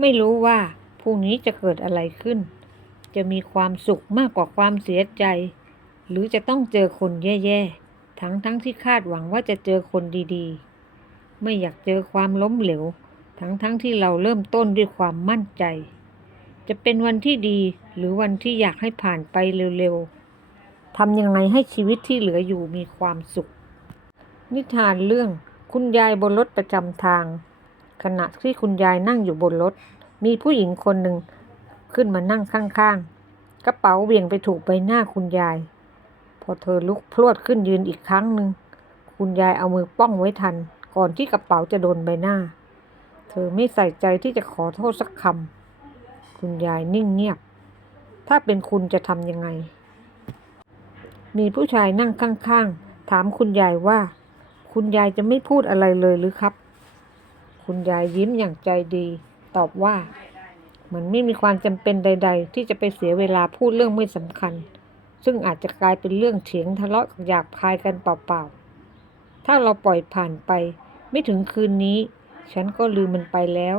ไม่รู้ว่าพรุ่งนี้จะเกิดอะไรขึ้น จะมีความสุขมากกว่าความเสียใจ หรือจะต้องเจอคนแย่ๆ ทั้งๆทที่คาดหวังว่าจะเจอคนดีๆ ไม่อยากเจอความล้มเหลว ทั้งๆทที่เราเริ่มต้นด้วยความมั่นใจ จะเป็นวันที่ดีหรือวันที่อยากให้ผ่านไปเร็วๆ ทำยังไงให้ชีวิตที่เหลืออยู่มีความสุข นิทานเรื่องคุณยายบนรถประจำทาง ขณะที่คุณยายนั่งอยู่บนรถ มีผู้หญิงคนหนึ่งขึ้นมานั่งข้างๆ กระเป๋าเหวี่ยงไปถูกใบหน้าคุณยาย พอเธอลุกพรวดขึ้นยืนอีกครั้งหนึ่ง คุณยายเอามือป้องไว้ทัน ก่อนที่กระเป๋าจะโดนใบหน้า เธอไม่ใส่ใจที่จะขอโทษสักคำ คุณยายนิ่งเงียบ ถ้าเป็นคุณจะทำยังไง มีผู้ชายนั่งข้างๆ ถามคุณยายว่า คุณยายจะไม่พูดอะไรเลยหรือครับ คุณยายยิ้มอย่างใจดี ตอบว่า เหมันไม่มีความจำเป็นใด ๆ ที่จะไปเสียเวลาพูดเรื่องไม่สำคัญ ซึ่งอาจจะกลายเป็นเรื่องเถียงทะเลาะหยาบคายกันเปล่าๆ ถ้าเราปล่อยผ่านไป ไม่ถึงคืนนี้ ฉันก็ลืมมันไปแล้ว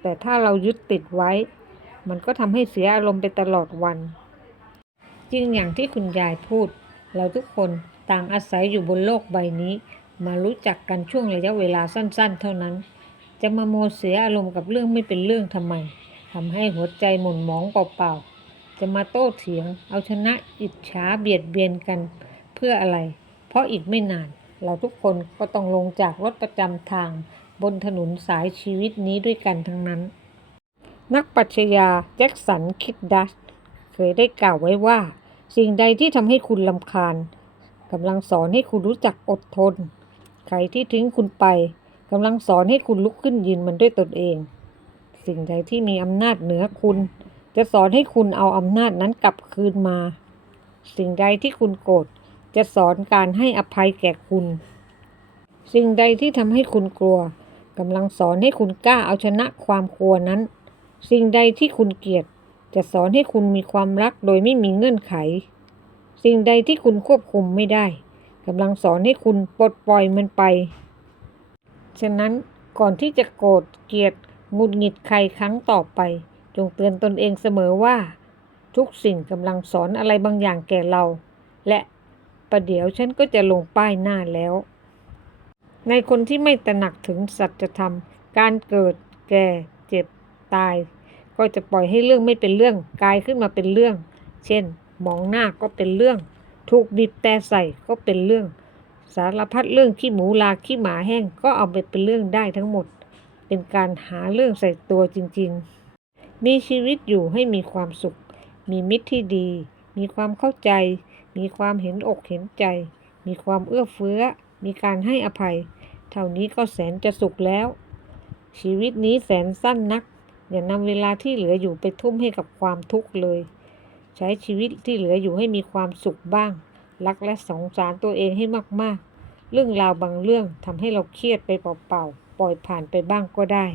แต่ถ้าเรายึดติดไว้ มันก็ทำให้เสียอารมณ์ไปตลอดวัน จริงอย่างที่คุณยายพูด เราทุกคนต่างอาศัยอยู่บนโลกใบนี้มารู้จักกันช่วงระยะเวลาสั้น ๆ เท่านั้น จะมาโมเสียอารมณ์กับเรื่องไม่เป็นเรื่องทำไมทำให้หัวใจหม่นหมองเปล่าๆ จะมาโต้เถียง เอาชนะอิจฉาเบียดเบียนกันเพื่ออะไร เพราะอีกไม่นาน เราทุกคนก็ต้องลงจากรถประจำทาง บนถนนสายชีวิตนี้ด้วยกันทั้งนั้น นักปัชญาแจ็คสันคิดดัชเคยได้กล่าวไว้ว่า สิ่งใดที่ทำให้คุณลำคาญกำลังสอนให้คุณรู้จักอดทน ใครที่ทิ้งคุณไป กำลังสอนให้คุณลุกขึ้นยืนมันด้วยตนเอง สิ่งใดที่มีอำนาจเหนือคุณ จะสอนให้คุณเอาอำนาจนั้นกลับคืนมา สิ่งใดที่คุณโกรธจะสอนการให้อภัยแก่คุณ สิ่งใดที่ทำให้คุณกลัวกำลังสอนให้คุณกล้าเอาชนะความกลัวนั้น สิ่งใดที่คุณเกลียดจะสอนให้คุณมีความรักโดยไม่มีเงื่อนไข สิ่งใดที่คุณควบคุมไม่ได้กำลังสอนให้คุณปลดปล่อยมันไป ฉะนั้นก่อนที่จะโกรธเกลียดงุดหงิดใครครั้งต่อไป จงเตือนตนเองเสมอว่า ทุกสิ่งกำลังสอนอะไรบางอย่างแก่เรา และประเดี๋ยวฉันก็จะลงป้ายหน้าแล้ว ในคนที่ไม่ตระหนักถึงสัจธรรม การเกิด แก่ เจ็บ ตาย ก็จะปล่อยให้เรื่องไม่เป็นเรื่องกลายขึ้นมาเป็นเรื่อง เช่น มองหน้าก็เป็นเรื่อง ถูกบีบแต่ใส่ก็เป็นเรื่อง สารพัดเรื่องขี้หมูลาขี้หมาแห้งก็เอาไปเป็นเรื่องได้ทั้งหมด เป็นการหาเรื่องใส่ตัวจริง ๆ มีชีวิตอยู่ให้มีความสุข มีมิตรที่ดี มีความเข้าใจ มีความเห็นอกเห็นใจ มีความเอื้อเฟื้อ มีการให้อภัย เท่านี้ก็แสนจะสุขแล้ว ชีวิตนี้แสนสั้นนัก อย่านำเวลาที่เหลืออยู่ไปทุ่มให้กับความทุกข์เลย ใช้ชีวิตที่เหลืออยู่ให้มีความสุขบ้าง รักและสงสารตัวเองให้มากๆ เรื่องราวบางเรื่องทำให้เราเครียดไปเปล่าๆ ปล่อยผ่านไปบ้างก็ได้